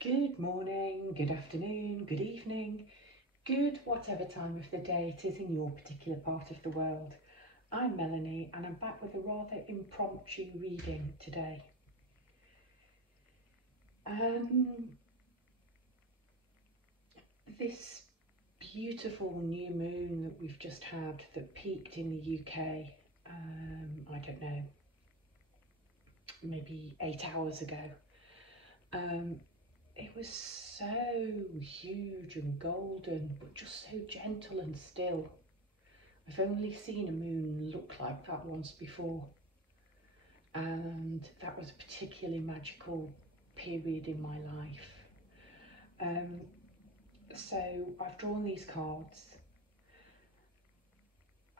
Good morning, good afternoon, good evening, good whatever time of the day it is in your particular part of the world. I'm Melanie and I'm back with a rather impromptu reading today. This beautiful new moon that we've just had that peaked in the UK, I don't know, maybe 8 hours ago. It was so huge and golden, but just so gentle and still. I've only seen a moon look like that once before, and that was a particularly magical period in my life. So I've drawn these cards.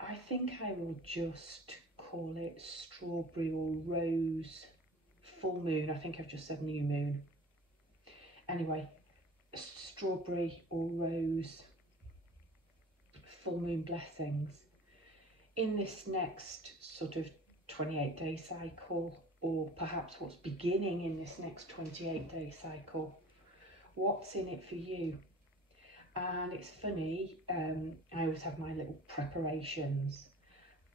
I think I will just call it strawberry or rose full moon. I think I've just said new moon. Anyway, strawberry or rose full moon blessings in this next sort of 28-day cycle, or perhaps what's beginning in this next 28-day cycle. What's in it for you? And it's funny, I always have my little preparations.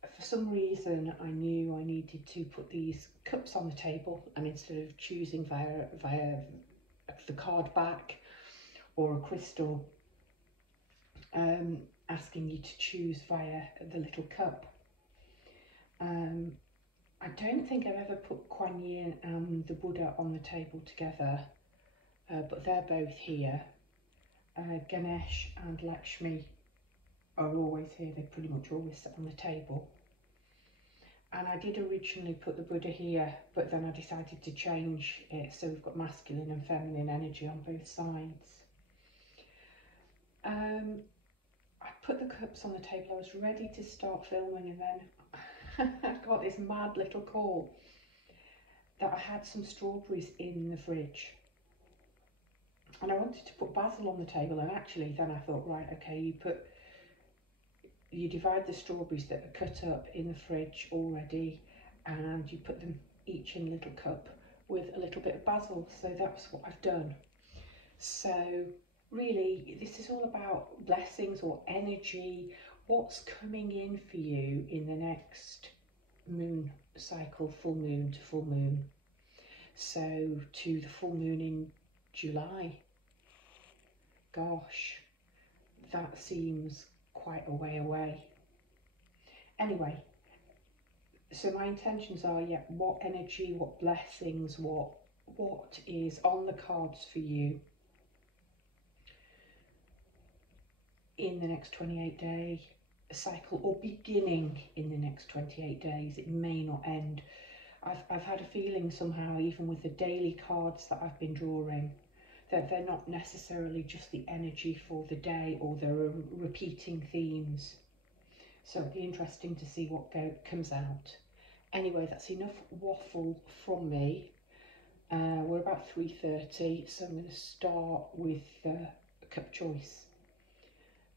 For some reason, I knew I needed to put these cups on the table, and instead of choosing via the card back or a crystal, asking you to choose via the little cup. I don't think I've ever put Kuan Yin and the Buddha on the table together, but they're both here. Ganesh and Lakshmi are always here, they pretty much always sit on the table. And I did originally put the Buddha here, but then I decided to change it so we've got masculine and feminine energy on both sides. I put the cups on the table, I was ready to start filming, and then I got this mad little call that I had some strawberries in the fridge. And I wanted to put basil on the table, and actually then I thought, right, okay, you divide the strawberries that are cut up in the fridge already, and you put them each in a little cup with a little bit of basil. So that's what I've done. So really, this is all about blessings or energy, what's coming in for you in the next moon cycle, full moon to full moon. So to the full moon in July, gosh, that seems quite a way away. Anyway, so my intentions are, yeah, what energy, what blessings, what is on the cards for you in the next 28-day cycle, or beginning in the next 28 days. It may not end. I've had a feeling somehow, even with the daily cards that I've been drawing, that they're not necessarily just the energy for the day, or there are repeating themes. So it'll be interesting to see what comes out. Anyway, that's enough waffle from me. We're about 3:30, so I'm going to start with cup choice.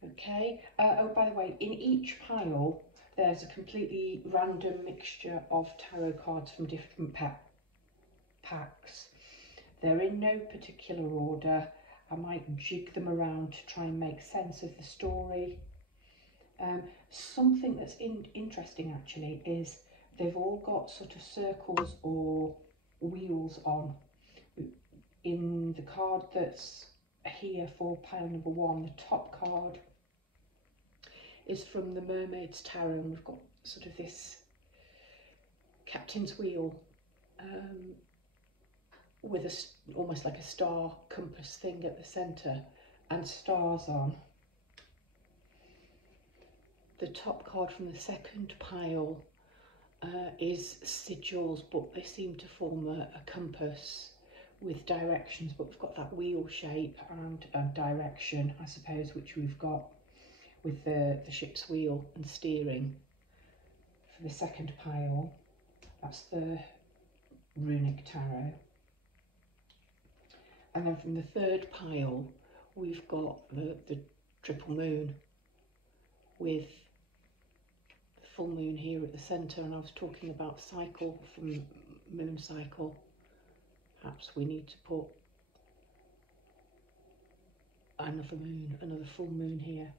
Okay, oh, by the way, in each pile there's a completely random mixture of tarot cards from different packs. They're in no particular order. I might jig them around to try and make sense of the story. Something that's interesting actually is they've all got sort of circles or wheels on. In the card that's here for pile number 1, the top card is from the Mermaid's Tarot, and we've got sort of this captain's wheel with almost like a star compass thing at the centre and stars on. The top card from the second pile is sigils, but they seem to form a compass with directions, but we've got that wheel shape and direction, I suppose, which we've got with the ship's wheel and steering. For the second pile, that's the Runic Tarot. And then from the third pile, we've got the triple moon with the full moon here at the centre. And I was talking about cycle from moon cycle. Perhaps we need to put another moon, another full moon here.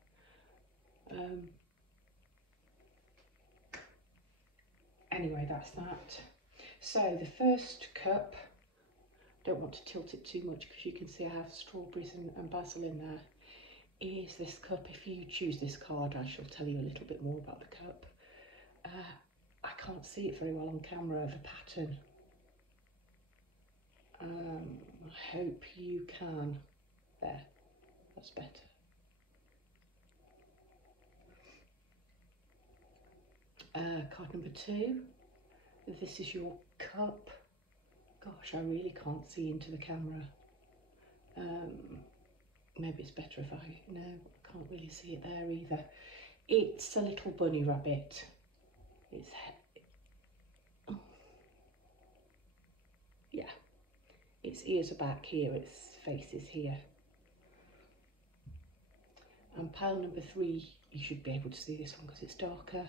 Anyway, that's that. So the first cup, don't want to tilt it too much because you can see I have strawberries and basil in there, is this cup. If you choose this card, I shall tell you a little bit more about the cup. I can't see it very well on camera, the pattern. I hope you can. There, that's better. Card number 2, this is your cup. Gosh, I really can't see into the camera. Maybe it's better if no, I can't really see it there either. It's a little bunny rabbit. It's, oh, yeah, its ears are back here, its face is here. And pile number 3, you should be able to see this one because it's darker.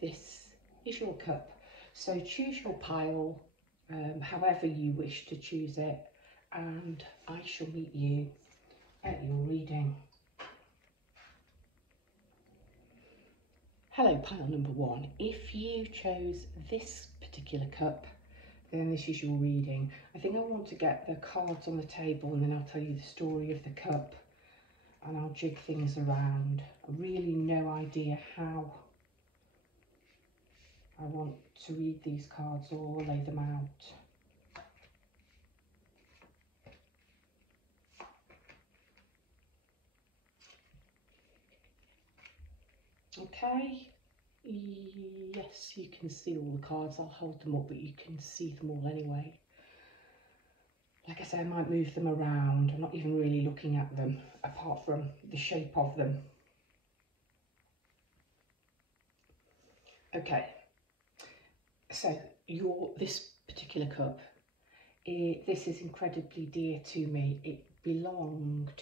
This is your cup. So choose your pile, however you wish to choose it, and I shall meet you at your reading. Hello, pile number 1. If you chose this particular cup, then this is your reading. I think I want to get the cards on the table and then I'll tell you the story of the cup and I'll jig things around. Really no idea how I want to read these cards or lay them out. Okay, yes, you can see all the cards. I'll hold them up, but you can see them all anyway. Like I say, I might move them around. I'm not even really looking at them, apart from the shape of them. Okay, so this particular cup, this is incredibly dear to me. It belonged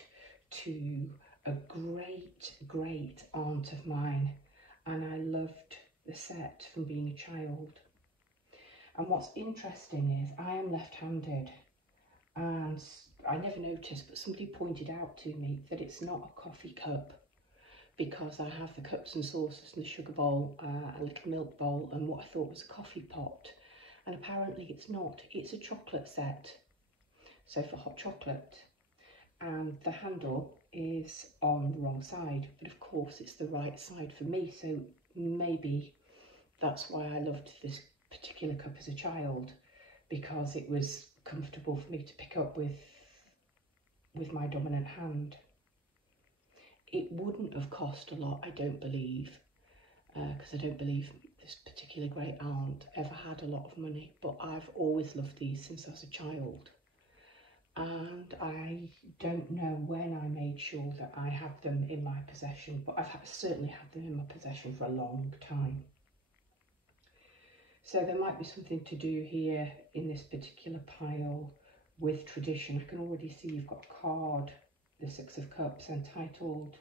to a great aunt of mine, and I loved the set from being a child. And what's interesting is I am left-handed, and I never noticed, but somebody pointed out to me that it's not a coffee cup because I have the cups and saucers and the sugar bowl, a little milk bowl, and what I thought was a coffee pot. And apparently it's not. It's a chocolate set, so for hot chocolate. And the handle is on the wrong side, but of course it's the right side for me, so maybe that's why I loved this particular cup as a child, because it was comfortable for me to pick up with my dominant hand. It wouldn't have cost a lot, I don't believe, because I don't believe this particular great aunt ever had a lot of money, but I've always loved these since I was a child. And I don't know when I made sure that I had them in my possession, but I've certainly had them in my possession for a long time. So there might be something to do here in this particular pile with tradition. I can already see you've got a card, the 6 of Cups, entitled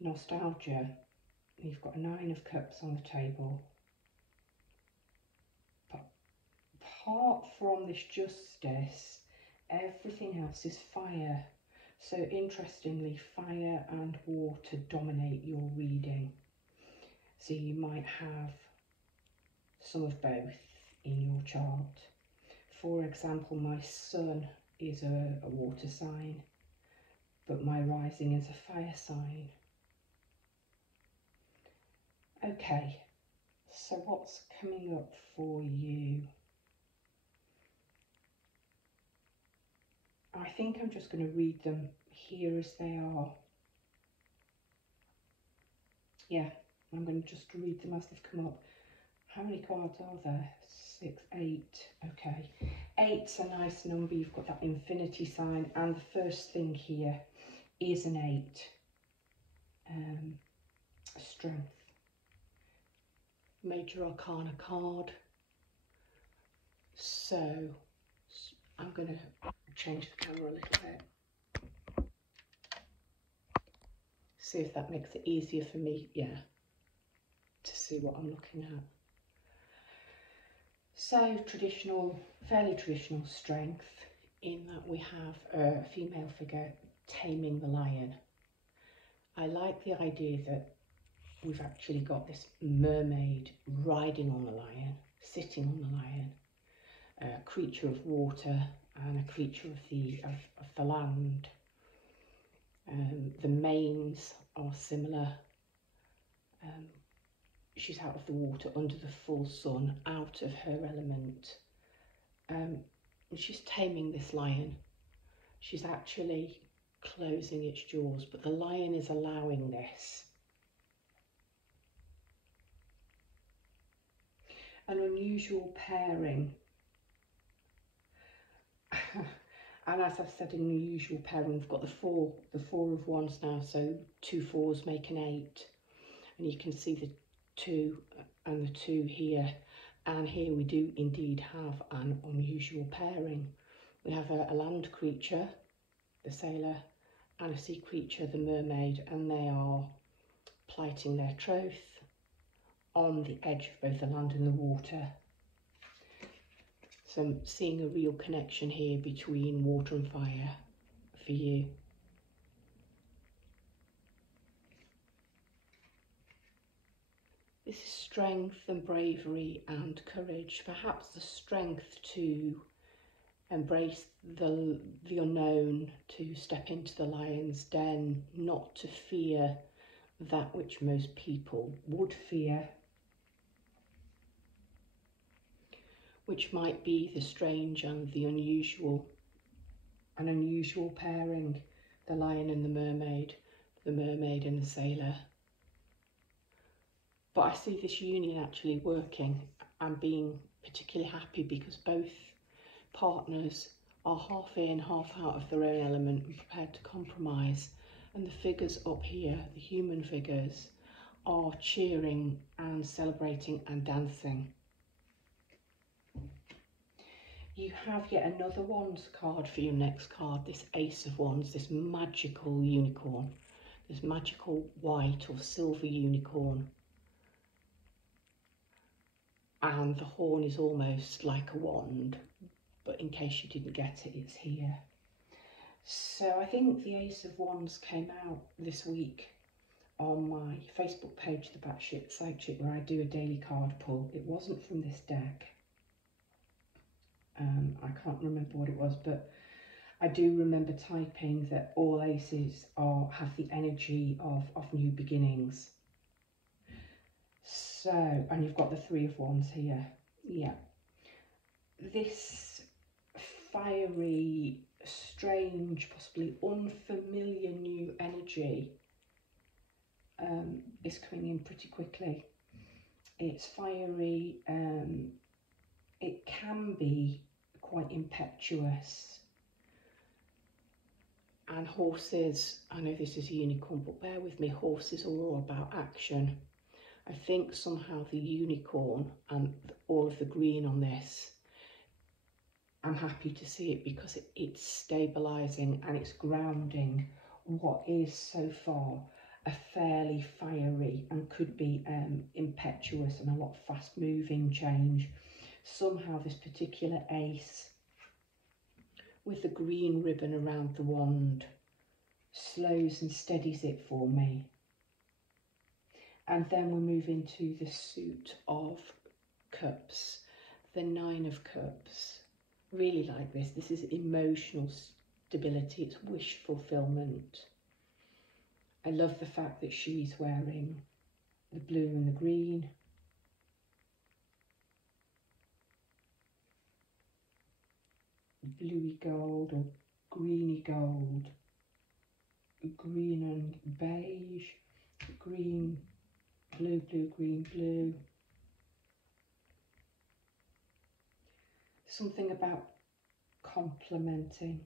Nostalgia. You've got a 9 of Cups on the table. But apart from this justice, everything else is fire. So interestingly, fire and water dominate your reading. So you might have some of both in your chart. For example, my sun is a water sign, but my rising is a fire sign. Okay, so what's coming up for you? I think I'm just going to read them here as they are. Yeah, I'm going to just read them as they've come up. How many cards are there? 6, 8. Okay. 8's a nice number. You've got that infinity sign, and the first thing here is an 8. Strength. Major Arcana card. So I'm going to change the camera a little bit. See if that makes it easier for me, yeah, to see what I'm looking at. So traditional, fairly traditional strength in that we have a female figure taming the lion. I like the idea that we've actually got this mermaid riding on the lion, sitting on the lion, a creature of water and a creature of the land. The manes are similar. She's out of the water under the full sun, out of her element. And she's taming this lion. She's actually closing its jaws, but the lion is allowing this. An unusual pairing. And as I've said, an unusual pairing, we've got the four of wands now, so 2 4s make an 8. And you can see the 2 and the 2 here. And here we do indeed have an unusual pairing. We have a land creature, the sailor, and a sea creature, the mermaid, and they are plighting their troth on the edge of both the land and the water. So I'm seeing a real connection here between water and fire for you. This is strength and bravery and courage, perhaps the strength to embrace the unknown, to step into the lion's den, not to fear that which most people would fear, which might be the strange and the unusual, an unusual pairing, the lion and the mermaid and the sailor. But I see this union actually working and being particularly happy because both partners are half in, half out of their own element and prepared to compromise. And the figures up here, the human figures, are cheering and celebrating and dancing. You have yet another Wands card for your next card, this Ace of Wands, this magical unicorn, this magical white or silver unicorn. And the horn is almost like a wand, but in case you didn't get it, it's here. So I think the Ace of Wands came out this week on my Facebook page, The Batshit Psychic, where I do a daily card pull. It wasn't from this deck. I can't remember what it was, but I do remember typing that all aces have the energy of new beginnings. So, and you've got the 3 of Wands here. Yeah. This fiery, strange, possibly unfamiliar new energy is coming in pretty quickly. It's fiery, it can be quite impetuous. And horses, I know this is a unicorn, but bear with me, horses are all about action. I think somehow the unicorn and all of the green on this, I'm happy to see it because it's stabilising and it's grounding what is so far a fairly fiery and could be impetuous and a lot fast moving change. Somehow this particular ace with the green ribbon around the wand slows and steadies it for me. And then we move into the suit of cups, the 9 of cups. Really like this. This is emotional stability. It's wish fulfillment. I love the fact that she's wearing the blue and the green. Bluey gold or greeny gold. Green and beige. Green, blue, blue, green, blue. Something about complementing.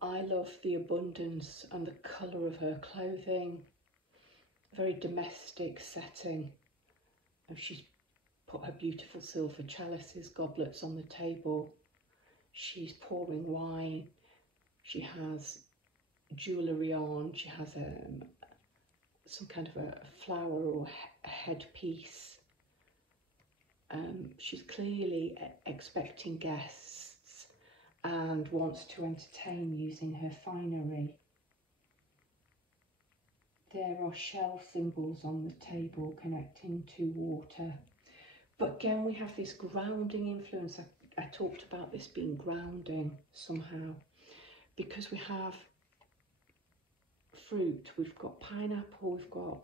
I love the abundance and the colour of her clothing. Very domestic setting. And she's put her beautiful silver chalices, goblets on the table. She's pouring wine. She has jewellery on. She has some kind of a flower or a headpiece. She's clearly expecting guests and wants to entertain using her finery. There are shell symbols on the table connecting to water. But again, we have this grounding influence. I talked about this being grounding somehow, because we have fruit. We've got pineapple, we've got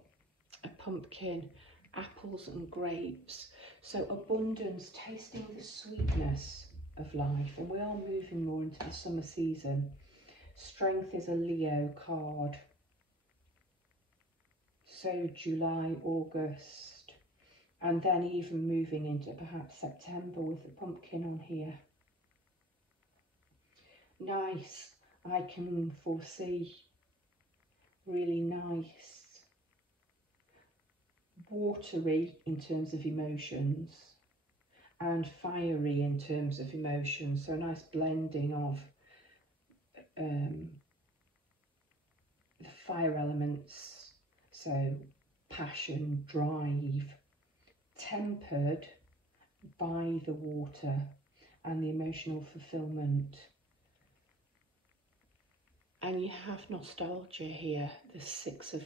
a pumpkin, apples and grapes. So abundance, tasting the sweetness of life. And we are moving more into the summer season. Strength is a Leo card. So July, August, and then even moving into perhaps September with the pumpkin on here. Nice. I can foresee really nice, watery in terms of emotions and fiery in terms of emotions. So a nice blending of the fire elements. So passion, drive, tempered by the water and the emotional fulfillment. And you have nostalgia here, the Six of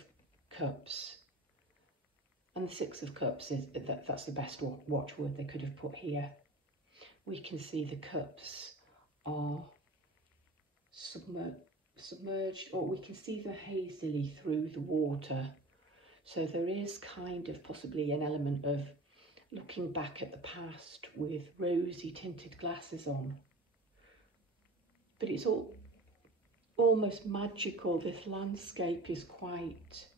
Cups. And the Six of Cups, that's the best watchword they could have put here. We can see the cups are submerged, or we can see them hazily through the water. So there is kind of possibly an element of looking back at the past with rosy tinted glasses on. But it's almost magical. This landscape is quite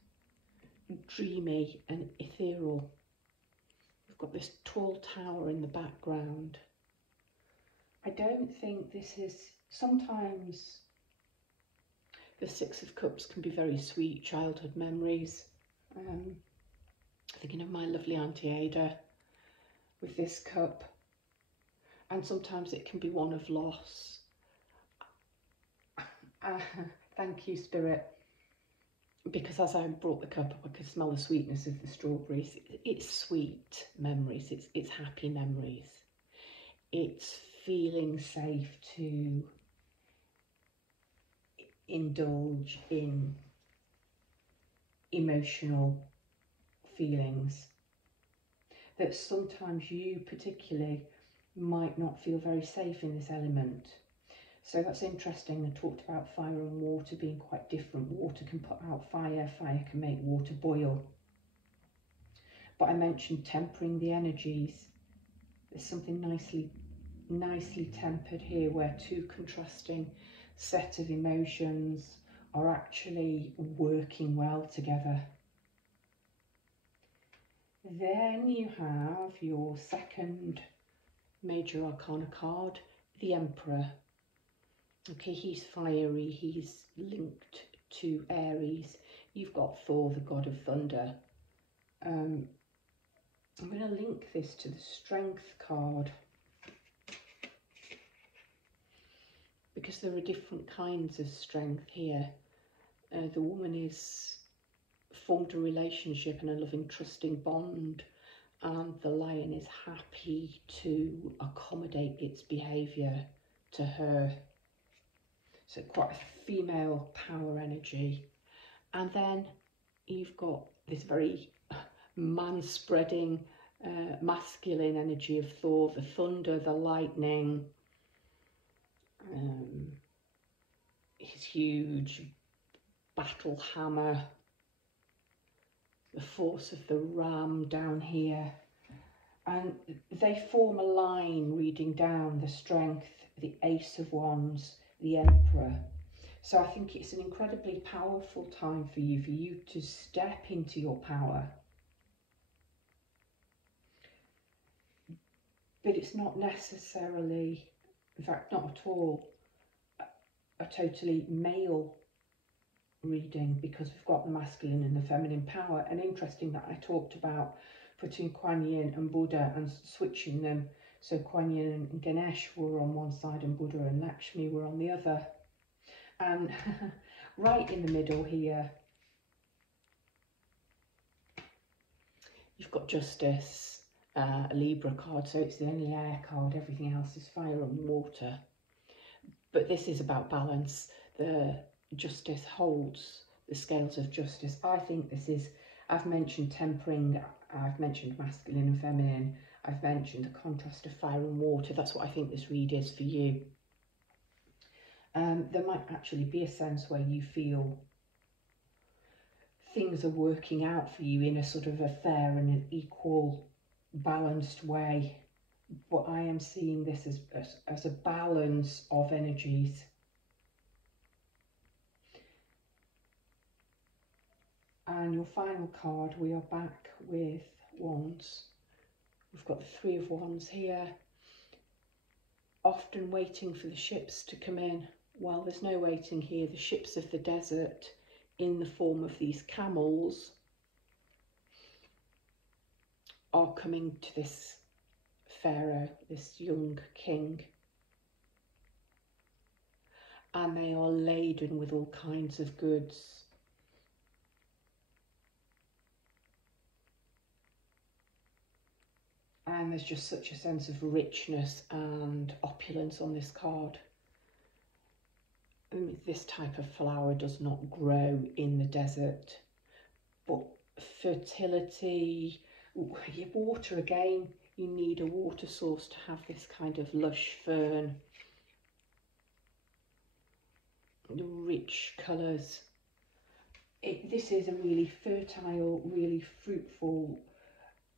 dreamy and ethereal. We've got this tall tower in the background. I don't think this is, sometimes the Six of Cups can be very sweet childhood memories. Thinking of my lovely Auntie Ada with this cup, and sometimes it can be one of loss. Thank you, Spirit, because as I brought the cup up, I could smell the sweetness of the strawberries. It's sweet memories, it's happy memories. It's feeling safe to indulge in emotional feelings that sometimes you particularly might not feel very safe in this element. So that's interesting. I talked about fire and water being quite different. Water can put out fire, fire can make water boil. But I mentioned tempering the energies. There's something nicely tempered here, where two contrasting sets of emotions are actually working well together. Then you have your second major arcana card, the Emperor. Okay, he's fiery, he's linked to Aries. You've got Thor, the god of thunder. I'm going to link this to the Strength card, because there are different kinds of strength here. The woman is formed a relationship and a loving, trusting bond, and the lion is happy to accommodate its behaviour to her. So quite a female power energy. And then you've got this very man-spreading masculine energy of Thor, the thunder, the lightning, his huge battle hammer, the force of the ram down here. And they form a line reading down the Strength, the Ace of Wands, the Emperor. So I think it's an incredibly powerful time for you to step into your power. But it's not necessarily, in fact not at all, a totally male reading, because we've got the masculine and the feminine power. And interesting that I talked about putting Kuan Yin and Buddha and switching them. So Kuan Yin and Ganesh were on one side and Buddha and Lakshmi were on the other. And right in the middle here, you've got Justice. a Libra card, so it's the only air card. Everything else is fire and water. But this is about balance. The Justice holds the scales of justice. I think this is, I've mentioned tempering, I've mentioned masculine and feminine, I've mentioned the contrast of fire and water. That's what I think this read is for you. There might actually be a sense where you feel things are working out for you in a sort of a fair and an equal, balanced way. But I am seeing this as a balance of energies. And your final card, we are back with Wands. We've got the Three of Wands here. Often waiting for the ships to come in. Well, there's no waiting here. The ships of the desert, in the form of these camels, are coming to this pharaoh, this young king. And they are laden with all kinds of goods. And there's just such a sense of richness and opulence on this card. This type of flower does not grow in the desert, but fertility, water again, you need a water source to have this kind of lush fern, the rich colours. This is a really fertile, really fruitful,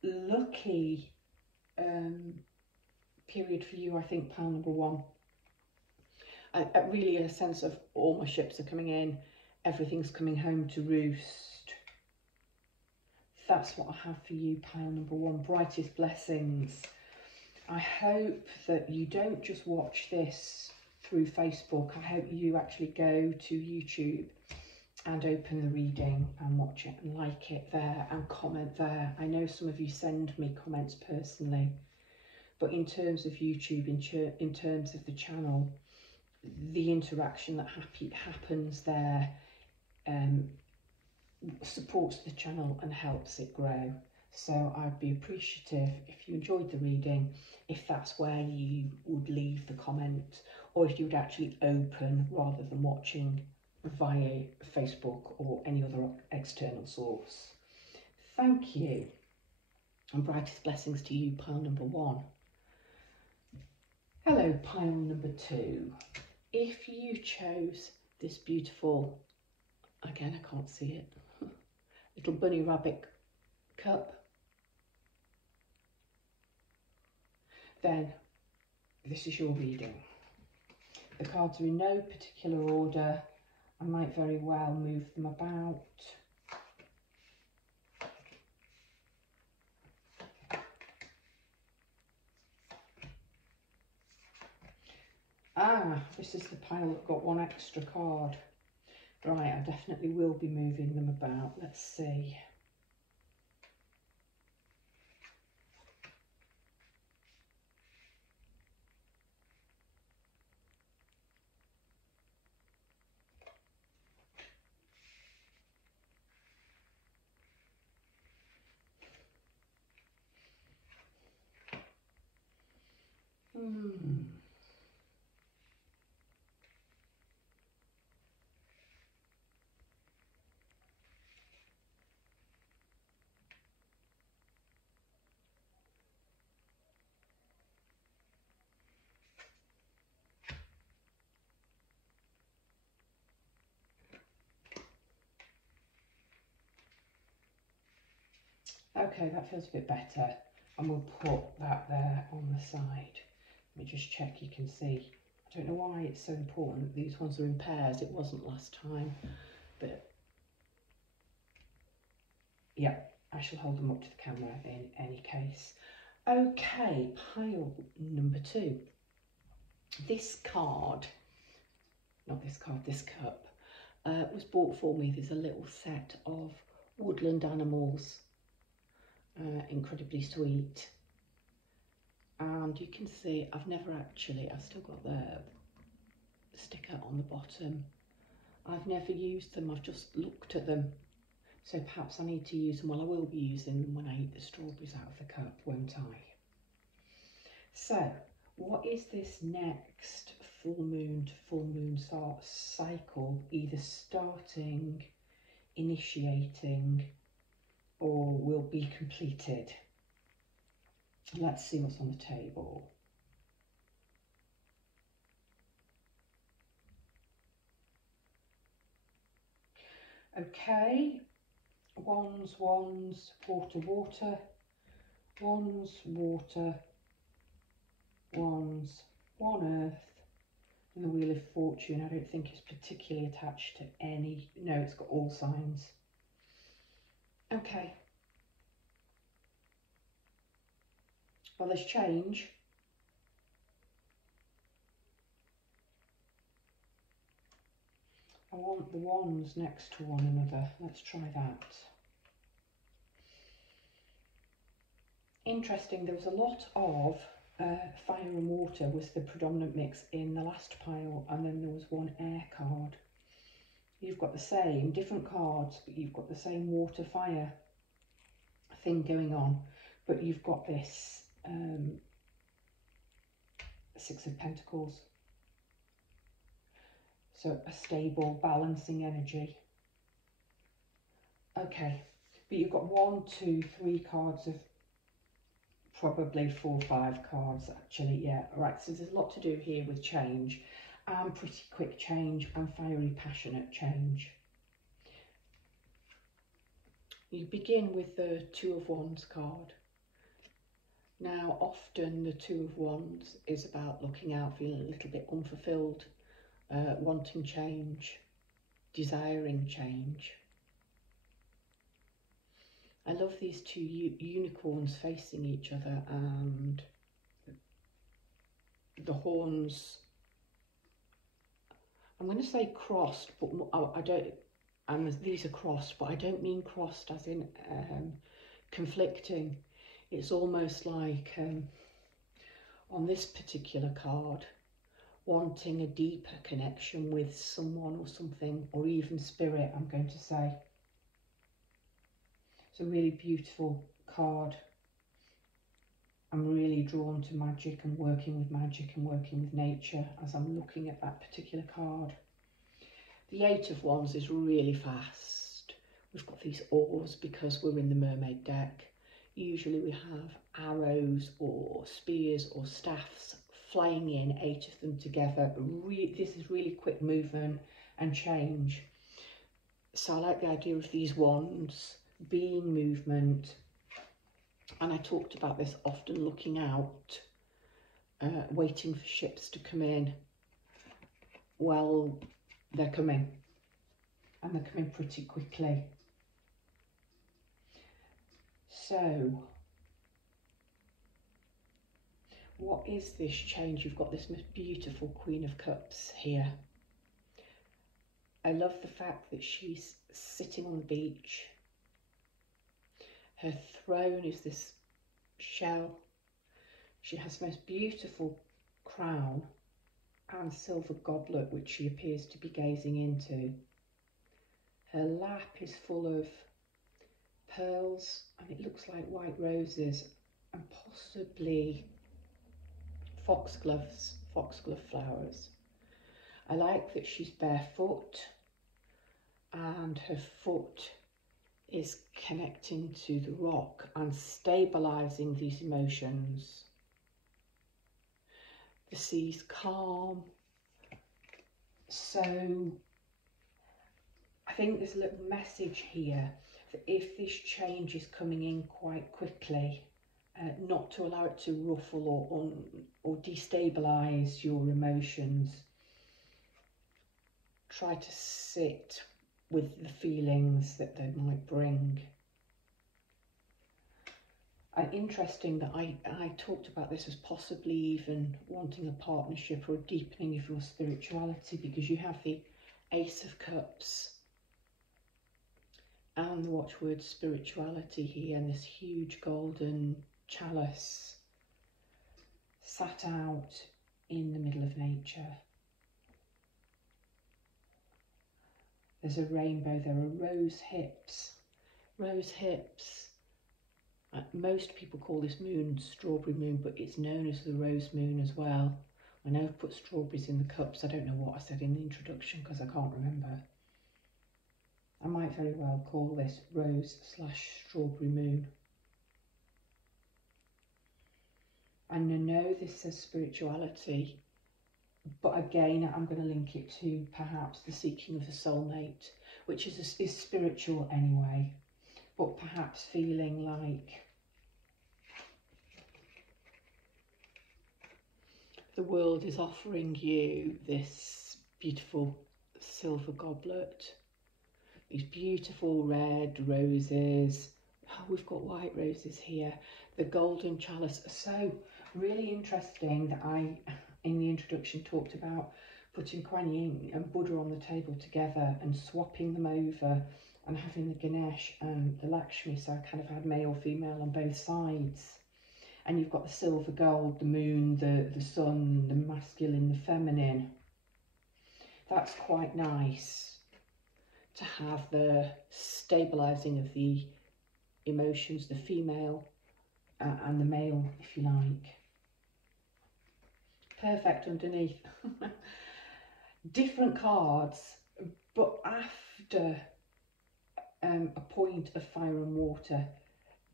lucky period for you, I think, pile number one. Really a sense of all my ships are coming in, everything's coming home to roost. That's what I have for you, pile number one. Brightest blessings. I hope that you don't just watch this through Facebook. I hope you actually go to YouTube and open the reading and watch it and like it there and comment there. I know some of you send me comments personally, but in terms of YouTube, in terms of the channel, the interaction that happens there supports the channel and helps it grow. So I'd be appreciative if you enjoyed the reading, if that's where you would leave the comment, or if you would actually open rather than watching via Facebook or any other external source. Thank you, and brightest blessings to you, pile number one. Hello, pile number two. If you chose this beautiful, again I can't see it, little bunny rabbit cup, then this is your reading. The cards are in no particular order. I might very well move them about. This is the pile that got one extra card. Right, I definitely will be moving them about. Let's see. Okay, that feels a bit better, and we'll put that there on the side. Let me just check you can see. I don't know why it's so important that these ones are in pairs. It wasn't last time, but yeah, I shall hold them up to the camera in any case. Okay, pile number two. This card, not this card, this cup, was bought for me. There's a little set of woodland animals, incredibly sweet. And you can see I've still got the sticker on the bottom. I've never used them, I've just looked at them So perhaps I need to use them. Well, I will be using them when I eat the strawberries out of the cup, won't I? So what is this next full moon to full moon cycle either starting, initiating, or will be completed? Let's see what's on the table. Okay, wands, wands, water, water, wands, water, wands, one earth, and the Wheel of Fortune. I don't think it's particularly attached to any, no, it's got all signs. Okay. Well, there's change. I want the wands next to one another. Let's try that. Interesting, there was a lot of fire and water was the predominant mix in the last pile, and then there was one air card. You've got the same, different cards, but you've got the same water fire thing going on, but you've got this Six of Pentacles. So a stable, balancing energy. Okay, but you've got 1, 2, 3 cards of probably 4 or 5 cards actually, yeah. All right, so there's a lot to do here with change, and pretty quick change, and fiery, passionate change. You begin with the Two of Wands card. Now, often the Two of Wands is about looking out, feeling a little bit unfulfilled, wanting change, desiring change. I love these two unicorns facing each other, and the horns, I'm going to say crossed, but I don't, and these are crossed, but I don't mean crossed as in conflicting. It's almost like on this particular card, wanting a deeper connection with someone or something, or even spirit, I'm going to say. It's a really beautiful card. I'm really drawn to magic and working with magic and working with nature as I'm looking at that particular card. The Eight of Wands is really fast. We've got these oars because we're in the mermaid deck. Usually we have arrows or spears or staffs flying in, 8 of them together. This is really quick movement and change. So I like the idea of these wands being movement. And I talked about this often, looking out, waiting for ships to come in. Well, they're coming, and they're coming pretty quickly. So, what is this change? You've got this most beautiful Queen of Cups here. I love the fact that she's sitting on the beach. Her throne is this shell. She has the most beautiful crown and silver goblet, which she appears to be gazing into. Her lap is full of pearls, and it looks like white roses, and possibly foxglove flowers. I like that she's barefoot, and her foot is connecting to the rock and stabilizing these emotions. The sea's calm. So I think there's a little message here that if this change is coming in quite quickly, not to allow it to ruffle or destabilize your emotions. Try to sit with the feelings that they might bring. Interesting that I talked about this as possibly even wanting a partnership or a deepening of your spirituality, because you have the Ace of Cups and the watchword spirituality here, and this huge golden chalice sat out in the middle of nature. There's a rainbow, there are rose hips, rose hips. Most people call this moon strawberry moon, but it's known as the rose moon as well. I know I've put strawberries in the cups. I don't know what I said in the introduction because I can't remember. I might very well call this rose/strawberry moon. And I know this says spirituality, but again, I'm going to link it to perhaps the seeking of the soulmate, which is spiritual anyway, but perhaps feeling like the world is offering you this beautiful silver goblet, these beautiful red roses. Oh, we've got white roses here. The golden chalice. So really interesting that I, in the introduction, talked about putting Kuan Yin and Buddha on the table together and swapping them over and having the Ganesh and the Lakshmi. So I kind of had male, female on both sides. And you've got the silver gold, the moon, the sun, the masculine, the feminine. That's quite nice to have the stabilising of the emotions, the female and the male, if you like. Perfect underneath. Different cards, but after a point of fire and water,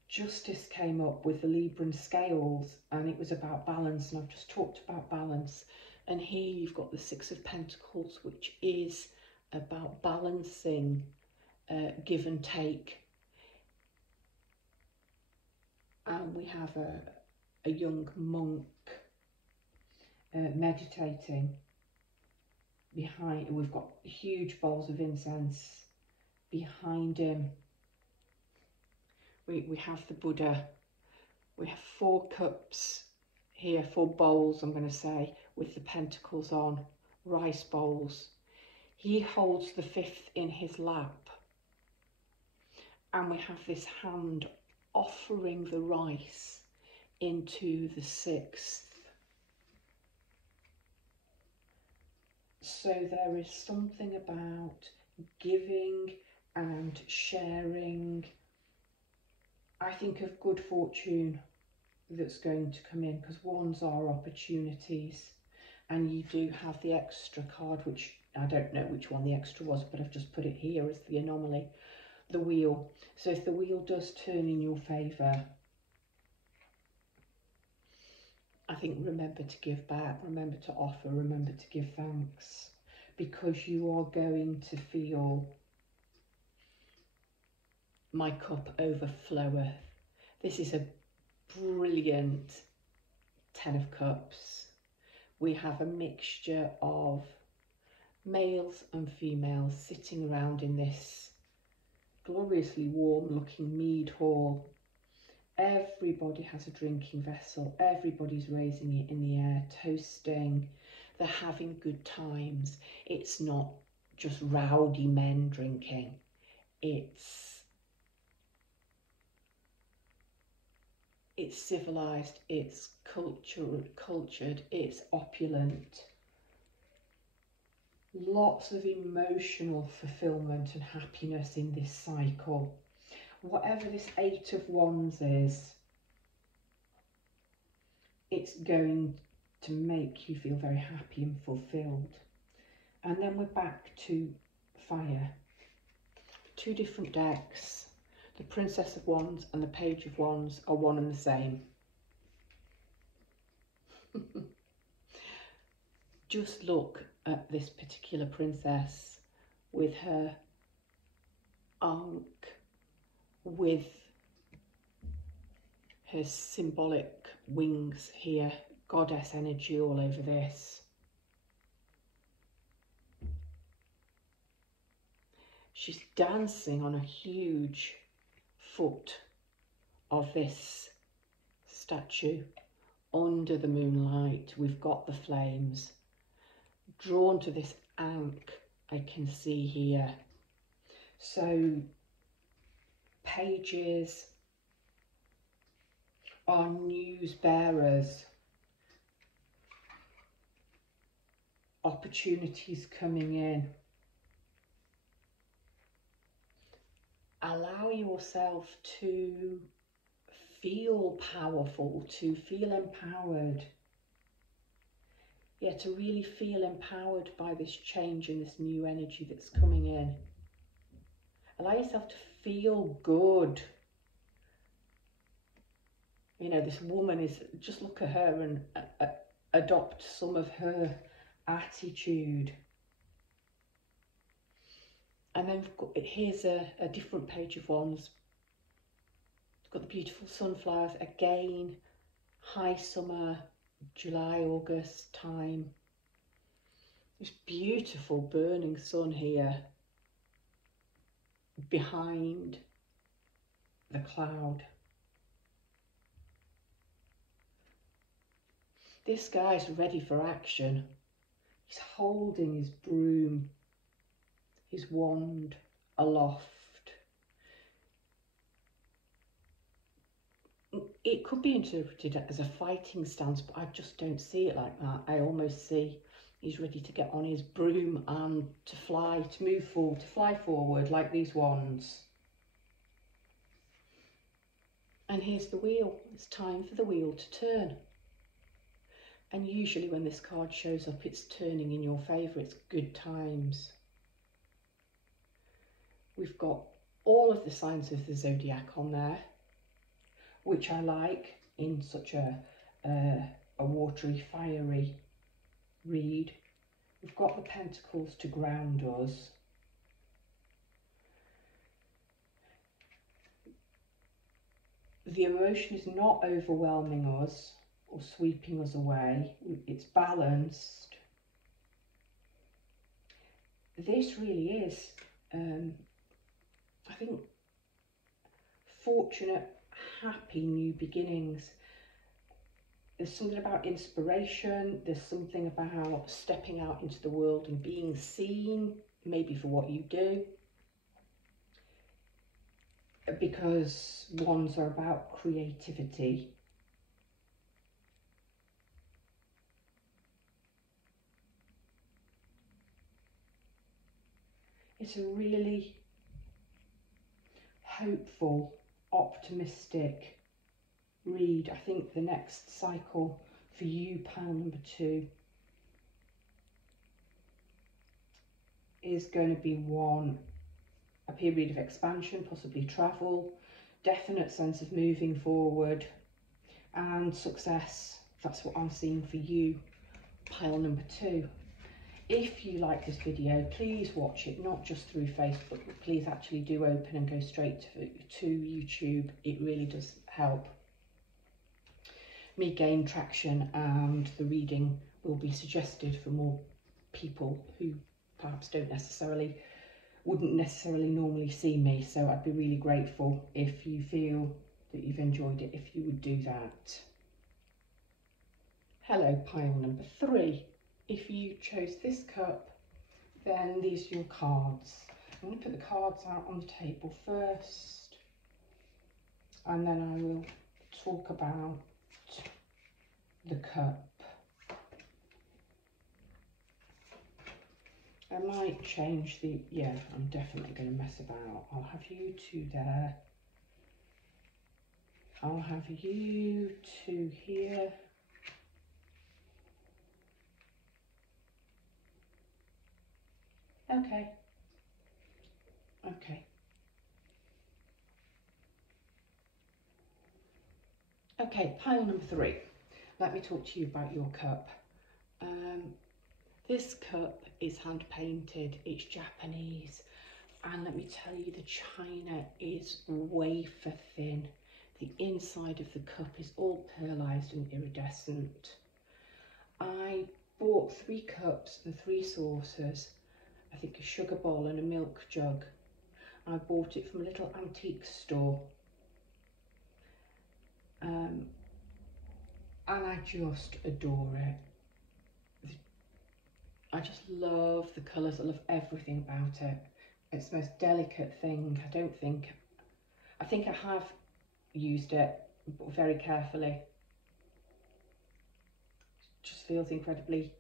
Justice came up with the Libran scales, and it was about balance, and I've just talked about balance. And here you've got the Six of Pentacles, which is about balancing, give and take. And we have a young monk meditating behind. We've got huge bowls of incense behind him. We have the Buddha. We have 4 cups here, 4 bowls, I'm going to say, with the pentacles on, rice bowls. He holds the 5th in his lap. And we have this hand offering the rice into the 6th. So there is something about giving and sharing. I think of good fortune that's going to come in, because ones are opportunities, and you do have the extra card, which I don't know which one the extra was, but I've just put it here as the anomaly, the wheel. So if the wheel does turn in your favour, I think remember to give back, remember to offer, remember to give thanks, because you are going to feel my cup overfloweth. This is a brilliant 10 of Cups. We have a mixture of males and females sitting around in this gloriously warm looking mead hall. Everybody has a drinking vessel, everybody's raising it in the air, toasting, they're having good times. It's not just rowdy men drinking, it's civilized, it's cultured, it's opulent. Lots of emotional fulfillment and happiness in this cycle. Whatever this 8 of Wands is, it's going to make you feel very happy and fulfilled. And then we're back to fire. 2 different decks. The Princess of Wands and the Page of Wands are one and the same. Just look at this particular princess with her ankh, with her symbolic wings here, goddess energy all over this. She's dancing on a huge foot of this statue under the moonlight. We've got the flames drawn to this ankh, I can see here. So pages are news bearers, opportunities coming in. allow yourself to feel powerful, to feel empowered. Yeah, to really feel empowered by this change and this new energy that's coming in. Allow yourself to feel good. You know, this woman is, just look at her and adopt some of her attitude. And then here's a different page of wands. It's got the beautiful sunflowers again, high summer, July, August time. This beautiful burning sun here behind the cloud. This guy's ready for action. He's holding his broom, his wand aloft. It could be interpreted as a fighting stance, but I just don't see it like that. I almost see he's ready to get on his broom and to fly, to move forward, to fly forward like these wands. And here's the wheel. It's time for the wheel to turn. And usually when this card shows up, it's turning in your favour. It's good times. We've got all of the signs of the zodiac on there, which I like in such a watery, fiery read. We've got the pentacles to ground us. The emotion is not overwhelming us or sweeping us away. It's balanced. This really is, I think, fortunate, happy new beginnings. There's something about inspiration. There's something about stepping out into the world and being seen, maybe for what you do. Because wands are about creativity. It's a really hopeful, optimistic read. I think the next cycle for you, pile number 2, is going to be a period of expansion, possibly travel, definite sense of moving forward and success. That's what I'm seeing for you, pile number 2. If you like this video, please watch it, not just through Facebook, but please actually do open and go straight to YouTube. It really does help me gain traction, and the reading will be suggested for more people who perhaps wouldn't necessarily normally see me. So I'd be really grateful if you feel that you've enjoyed it, if you would do that. Hello, pile number 3. If you chose this cup, then these are your cards. I'm going to put the cards out on the table first, and then I will talk about the cup. I might change I'm definitely going to mess about. I'll have you 2 there. I'll have you 2 here. Okay. Okay, pile number 3. Let me talk to you about your cup. This cup is hand painted, it's Japanese, and let me tell you, the china is wafer thin. The inside of the cup is all pearlized and iridescent. I bought 3 cups and 3 saucers, I think a sugar bowl and a milk jug. I bought it from a little antique store. And I just adore it. I just love the colours, I love everything about it. It's the most delicate thing. I think I have used it, but very carefully. It just feels incredibly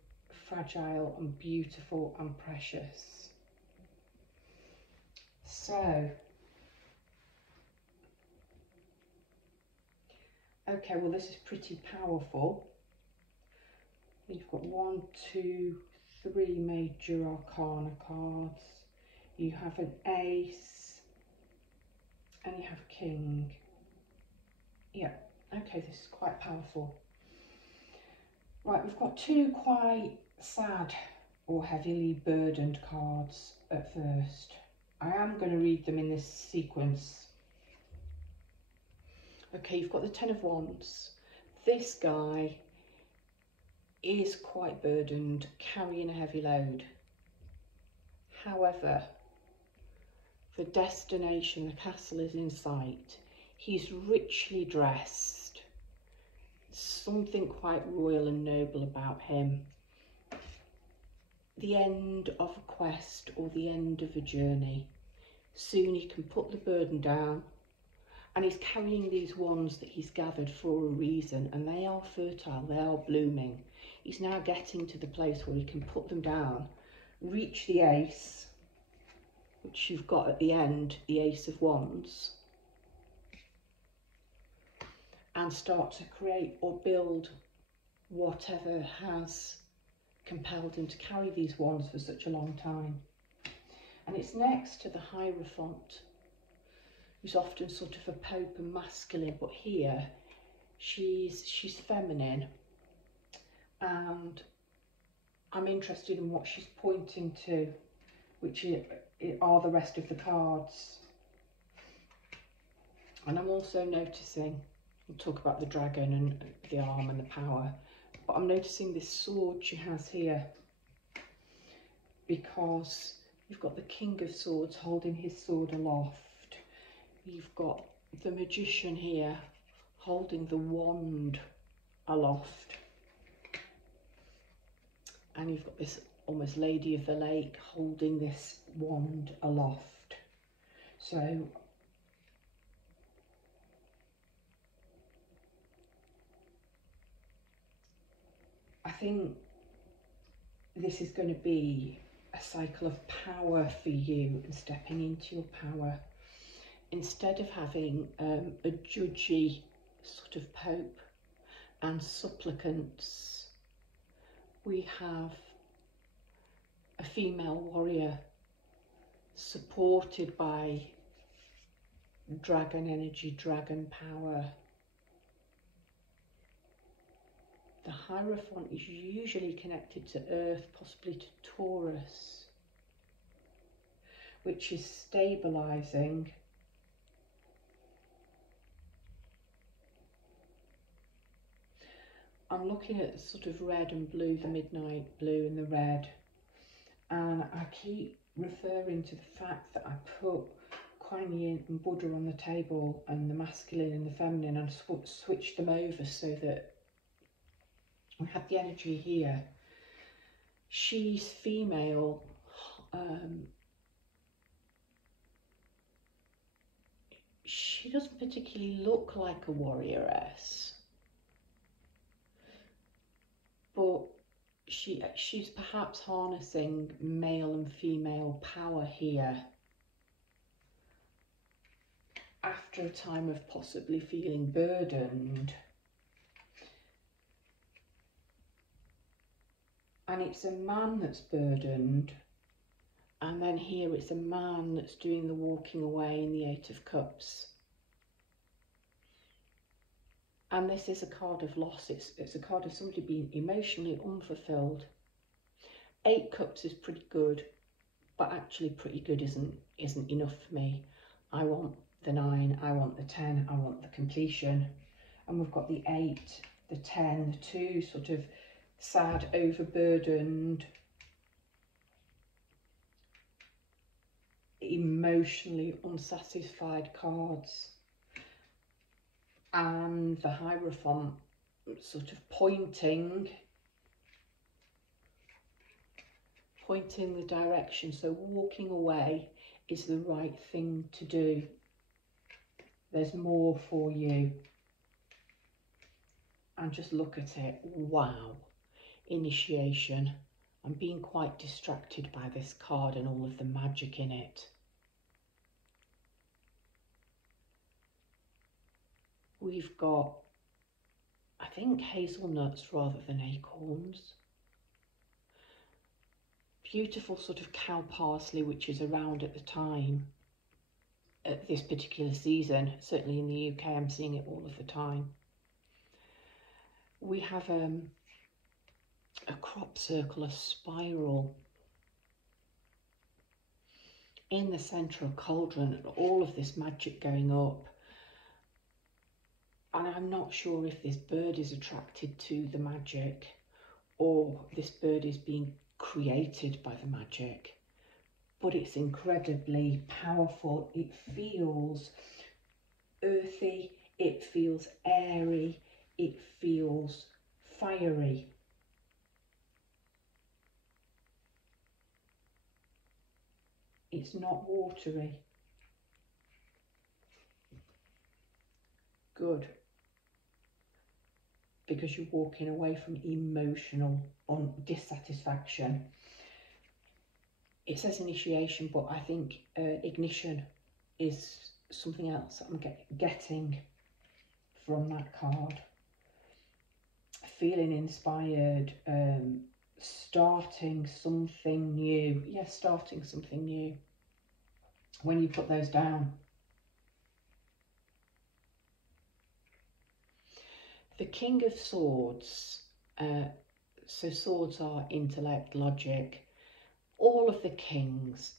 fragile and beautiful and precious. So Okay, well this is pretty powerful. You've got 1, 2, 3 major arcana cards. You have an ace and you have a king. Yeah, okay, this is quite powerful. Right, we've got 2 quite sad or heavily burdened cards at first. I am going to read them in this sequence. Okay, you've got the Ten of Wands. This guy is quite burdened, carrying a heavy load. However, the destination, the castle, is in sight. He's richly dressed. Something quite royal and noble about him. The end of a quest or the end of a journey. Soon he can put the burden down, and he's carrying these wands that he's gathered for a reason, and they are fertile, they are blooming. He's now getting to the place where he can put them down, reach the ace, which you've got at the end, the Ace of Wands, and start to create or build whatever has compelled him to carry these wands for such a long time. And it's next to the Hierophant, who's often sort of a pope and masculine, but here she's feminine, and I'm interested in what she's pointing to, which are the rest of the cards. And I'm also noticing, we'll talk about the dragon and the arm and the power, but I'm noticing this sword she has here, because you've got the King of Swords holding his sword aloft. You've got the Magician here holding the wand aloft. And you've got this almost Lady of the Lake holding this wand aloft. So I think this is going to be a cycle of power for you and stepping into your power. Instead of having a judgy sort of pope and supplicants, we have a female warrior supported by dragon energy, dragon power. The Hierophant is usually connected to Earth, possibly to Taurus, which is stabilising. I'm looking at sort of red and blue, the midnight blue and the red, and I keep referring to the fact that I put Kuan Yin and Buddha on the table, and the masculine and the feminine, and switched them over so that we have the energy here. She's female, she doesn't particularly look like a warrioress, but she's perhaps harnessing male and female power here after a time of possibly feeling burdened. And it's a man that's burdened, and then here it's a man that's doing the walking away in the Eight of Cups. And this is a card of loss. It's a card of somebody being emotionally unfulfilled. 8 Cups is pretty good, but actually pretty good isn't enough for me. I want the 9, I want the 10, I want the completion. And we've got the 8, the 10, the 2 sort of sad, overburdened, emotionally unsatisfied cards. And the Hierophant sort of pointing the direction. So walking away is the right thing to do. There's more for you. And just look at it. Wow. Initiation. I'm being quite distracted by this card and all of the magic in it. We've got think hazelnuts rather than acorns. Beautiful sort of cow parsley, which is around at the time, at this particular season. Certainly in the UK, I'm seeing it all of the time. We have a crop circle, a spiral, in the centre of cauldron, and all of this magic going up. And I'm not sure if this bird is attracted to the magic or this bird is being created by the magic, but it's incredibly powerful. It feels earthy, it feels airy, it feels fiery. It's not watery. Good. Because you're walking away from emotional dissatisfaction. It says initiation, but I think ignition is something else I'm getting from that card. Feeling inspired, starting something new. Yes, starting something new. When you put those down. The King of Swords. So swords are intellect, logic. All of the kings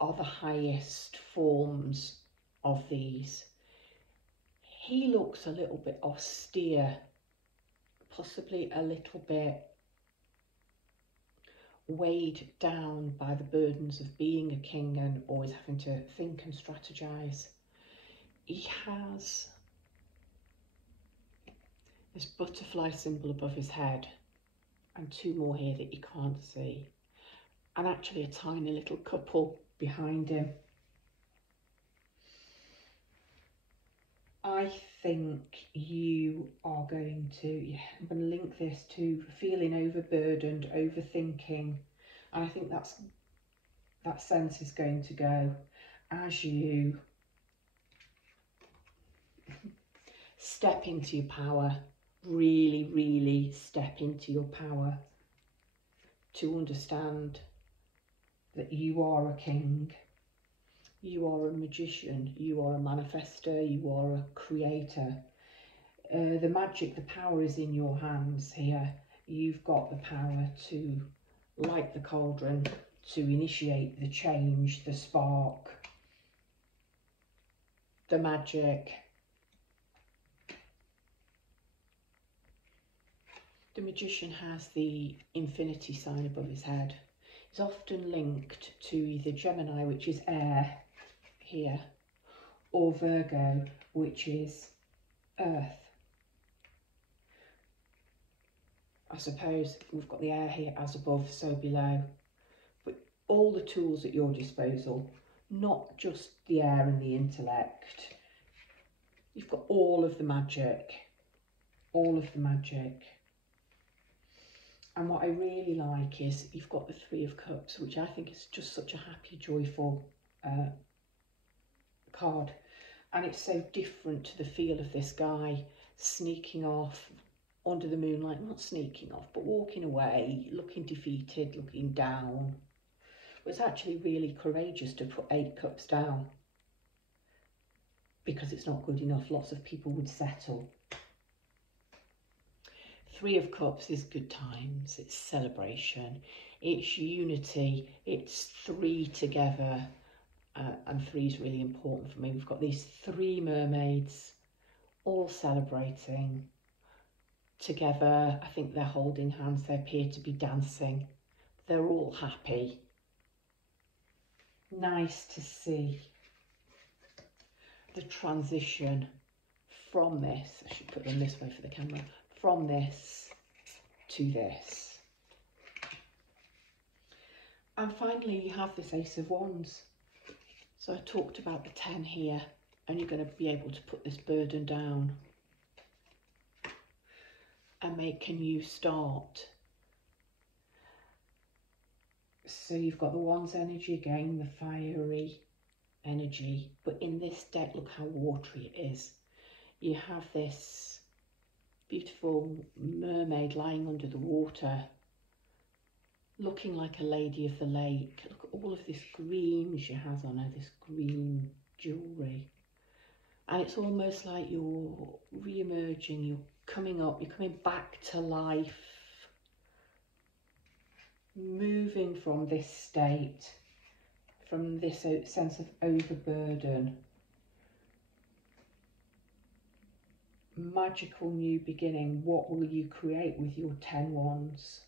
are the highest forms of these. He looks a little bit austere, possibly a little bit weighed down by the burdens of being a king and always having to think and strategize. He has this butterfly symbol above his head and two more here that you can't see, and actually a tiny little couple behind him. I think you are going to, I'm going to link this to feeling overburdened, overthinking, and I think that sense is going to go as you step into your power, really, really step into your power to understand that you are a king, you are a magician, you are a manifester, you are a creator. The magic, the power is in your hands here. You've got the power to light the cauldron, to initiate the change, the spark, the magic. The magician has the infinity sign above his head. He's often linked to either Gemini, which is air here, or Virgo, which is earth. I suppose we've got the air here as above, so below. But all the tools at your disposal, not just the air and the intellect. You've got all of the magic, all of the magic. And what I really like is you've got the Three of Cups, which I think is just such a happy, joyful card. And it's so different to the feel of this guy sneaking off under the moonlight, not sneaking off, but walking away, looking defeated, looking down. It was actually really courageous to put 8 cups down because it's not good enough. Lots of people would settle. Three of Cups is good times, it's celebration, it's unity, it's 3 together, and 3 is really important for me. We've got these 3 mermaids all celebrating together. I think they're holding hands, they appear to be dancing, they're all happy. Nice to see the transition from this, I should put them this way for the camera, from this to this. And finally you have this Ace of Wands. So I talked about the 10 here, and you're going to be able to put this burden down and make a new start. So you've got the Wands energy again, the fiery energy, but in this deck, look how watery it is. You have this beautiful mermaid lying under the water, looking like a lady of the lake. Look at all of this green she has on her, this green jewellery. And it's almost like you're re-emerging, you're coming up, you're coming back to life, moving from this state, from this sense of overburden. Magical new beginning. What will you create with your 10 wands?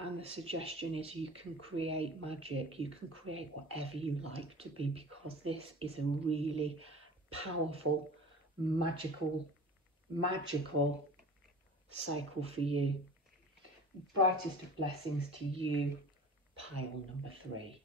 And the suggestion is you can create magic, you can create whatever you like to be, because this is a really powerful, magical cycle for you. Brightest of blessings to you, pile number 3.